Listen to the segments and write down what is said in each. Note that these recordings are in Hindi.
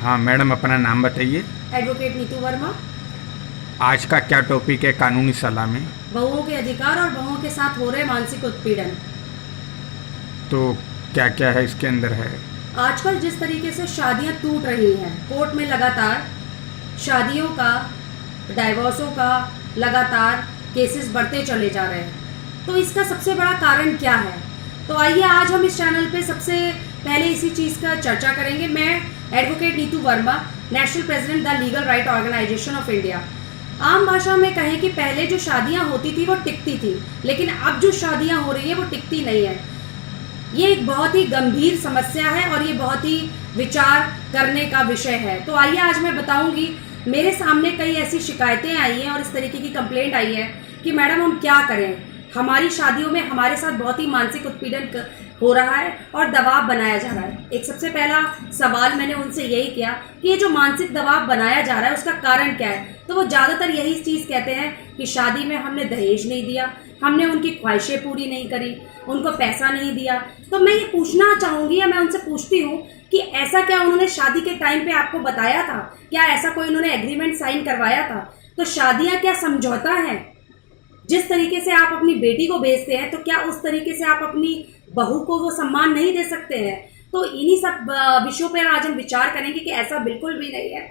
हाँ मैडम, अपना नाम बताइए। एडवोकेट नीतू वर्मा। आज का क्या टॉपिक है कानूनी सलाह में? बहुओं के अधिकार और बहुओं के साथ हो रहे मानसिक उत्पीड़न। तो क्या क्या है इसके अंदर है? आजकल जिस तरीके से शादियां टूट रही हैं कोर्ट में, लगातार शादियों का, डाइवोर्सों का लगातार केसेस बढ़ते चले जा रहे हैं, तो इसका सबसे बड़ा कारण क्या है? तो आइए आज हम इस चैनल पे सबसे पहले इसी चीज़ का चर्चा करेंगे। मैं advocate Neetu Verma, national president the legal right organization of India. आम भाषा में कहें कि पहले जो शादियां होती थी वो टिकती थी, लेकिन अब जो शादियां हो रही है वो टिकती नहीं है। ये एक बहुत ही गंभीर समस्या है और ये बहुत ही विचार करने का विषय है। तो आइए आज मैं बताऊंगी, मेरे सामने कई ऐसी शिकायतें आई हैं और इस तरीके की कंप्लेंट आई है कि मैडम हम क्या करें, हमारी शादियों में हमारे साथ बहुत ही मानसिक उत्पीड़न हो रहा है और दबाव बनाया जा रहा है। एक सबसे पहला सवाल मैंने उनसे यही किया कि ये जो मानसिक दबाव बनाया जा रहा है उसका कारण क्या है? तो वो ज़्यादातर यही चीज़ कहते हैं कि शादी में हमने दहेज नहीं दिया, हमने उनकी ख्वाहिशें पूरी नहीं करी, उनको पैसा नहीं दिया। तो मैं ये पूछना चाहूँगी, या मैं उनसे पूछती हूँ कि ऐसा क्या उन्होंने शादी के टाइम पे आपको बताया था? क्या ऐसा कोई उन्होंने एग्रीमेंट साइन करवाया था? तो शादियाँ क्या समझौता है? जिस तरीके से आप अपनी बेटी को भेजते हैं, तो क्या उस तरीके से आप अपनी बहू को वो सम्मान नहीं दे सकते हैं? तो इन्हीं सब विषयों पर आज हम विचार करेंगे कि ऐसा बिल्कुल भी नहीं है।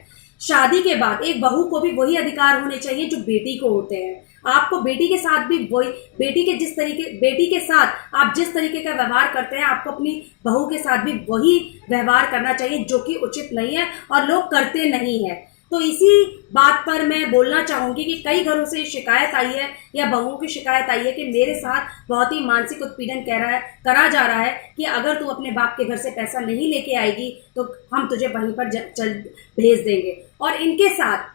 शादी के बाद एक बहू को भी वही अधिकार होने चाहिए जो बेटी को होते हैं। आपको बेटी के साथ भी वही, बेटी के साथ आप जिस तरीके का व्यवहार करते हैं, आपको अपनी बहू के साथ भी वही व्यवहार करना चाहिए, जो कि उचित नहीं है और लोग करते नहीं है। तो इसी बात पर मैं बोलना चाहूंगी कि कई घरों से शिकायत आई है या बहुओं की शिकायत आई है कि मेरे साथ बहुत ही मानसिक उत्पीड़न करा जा रहा है कि अगर तू अपने बाप के घर से पैसा नहीं लेके आएगी तो हम तुझे वहीं पर चल भेज देंगे। और इनके साथ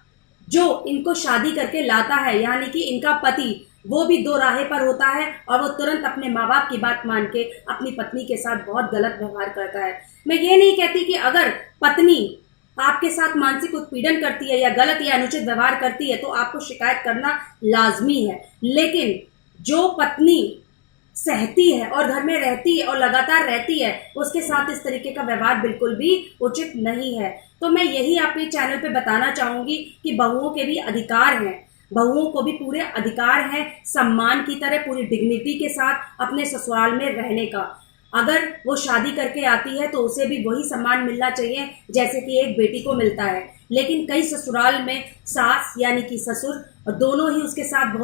जो इनको शादी करके लाता है, यानी कि इनका पति, वो भी दो राहे पर होता है और वो तुरंत अपने माँ बाप की बात मान के अपनी पत्नी के साथ बहुत गलत व्यवहार करता है। मैं ये नहीं कहती कि अगर पत्नी आपके साथ मानसिक उत्पीड़न करती है या गलत या अनुचित व्यवहार करती है तो आपको शिकायत करना लाजमी है, लेकिन जो पत्नी सहती है और घर में रहती है और लगातार रहती है, उसके साथ इस तरीके का व्यवहार बिल्कुल भी उचित नहीं है। तो मैं यही अपने चैनल पे बताना चाहूंगी कि बहुओं के भी अधिकार हैं, बहुओं को भी पूरे अधिकार हैं सम्मान की तरह, पूरी डिग्निटी के साथ अपने ससुराल में रहने का। अगर वो शादी करके आती है तो उसे भी वही सम्मान मिलना चाहिए जैसे कि एक बेटी को मिलता है। लेकिन कई ससुराल में सास यानी कि ससुर दोनों ही उसके साथ बहुत